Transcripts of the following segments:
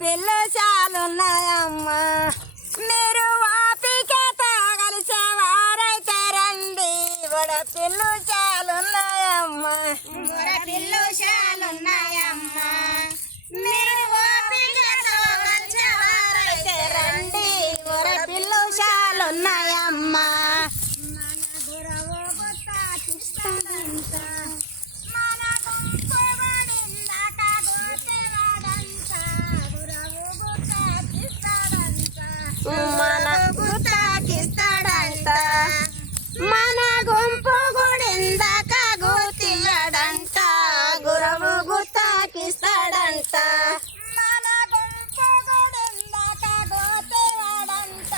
పిల్లు చాలున్నాయమ్మా మీరు ఓపికతో కలిసేవారైతే రండి పిల్లు చాలున్నాయమ్మా పిల్లు చాలున్నాయమ్మా మీరు ఓపికతో కలిసేవారైతే రండి పిల్లు చాలున్నాయమ్మా మన గురవు గుర్తాకిస్తాడంట మన గుంపు పడిందాక గోసేవాడంట గురవు గుర్తాకిస్తాడంట మన గుర్తాకిస్తాడంట మన గుంపు గుడిందాక గుర్తియాడంట గురవు గుర్తాకిస్తాడంట మన గుంపు గుడిందాక గోసేవాడంట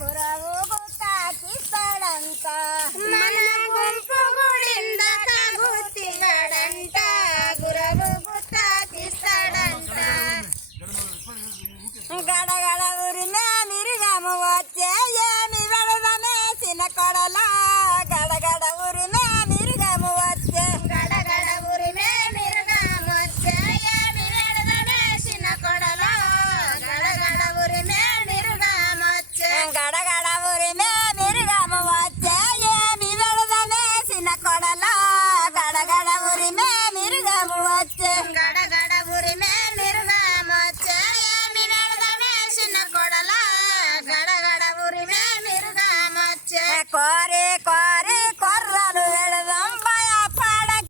గురవు గుర్తాకిస్తాడంట మన గుంపు గుడిందాక గుర్తియాడంట గురవు గుర్తాకిస్తాడంట గడగడ ఊరిన మిరుగము వచ్చే ఏమి వెళదనేసిన కొడలా గడగడ ఊరిన మిరుగము వచ్చే గడగడ ఊరినే మిరుగమొచ్చే ఏమి వెడదనేసిన కొడలో గడగడ ఊరినే మిరుగమొచ్చే గడగడ ఊరినే మిరుగము వచ్చే ఏమి వెళదనేసిన కొడలా గడగడ ఊరినే మిరుగము వచ్చే గడగడ ఊరినే మిరుగమొచ్చే ఏమి వెడదనేసిన కొడలో గడగడ ఊరినే మిరుగమొచ్చే కోరి